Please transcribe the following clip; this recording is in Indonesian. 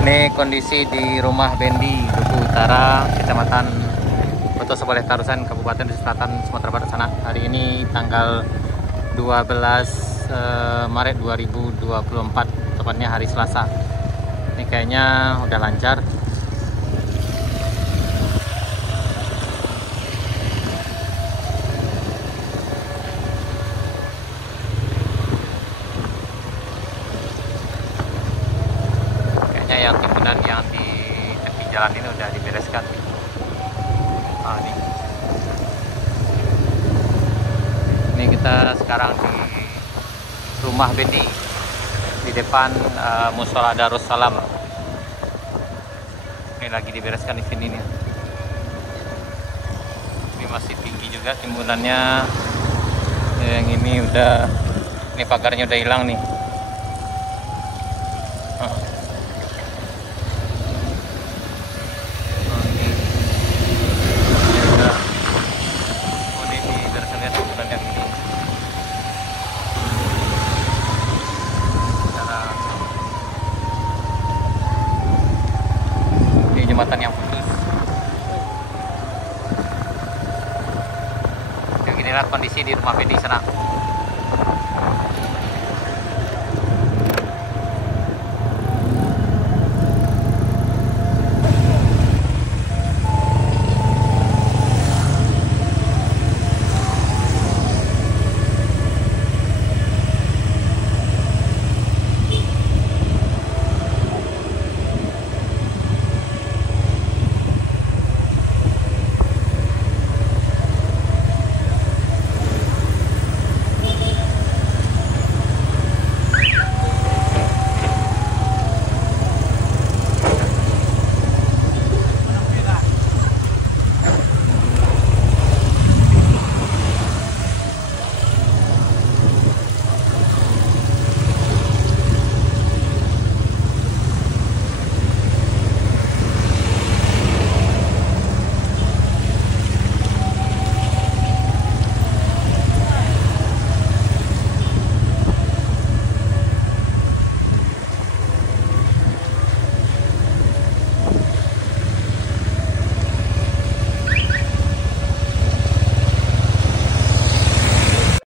Ini kondisi di rumah Bendi, Duku Utara, Kecamatan Boto Seboleh Tarusan, Kabupaten Selatan, Sumatera Barat sana. Hari ini tanggal 12 Maret 2024, tepatnya hari Selasa. Ini kayaknya udah lancar. Yang timbunan yang di tepi jalan ini udah dibereskan. Nah, ini kita sekarang di rumah Bendi di depan Musola Darussalam. Ini lagi dibereskan di sini nih. Ini masih tinggi juga timbunannya. Yang ini udah, ini pagarnya udah hilang nih. Jembatan yang putus. Beginilah kondisi di rumah Bendi sana.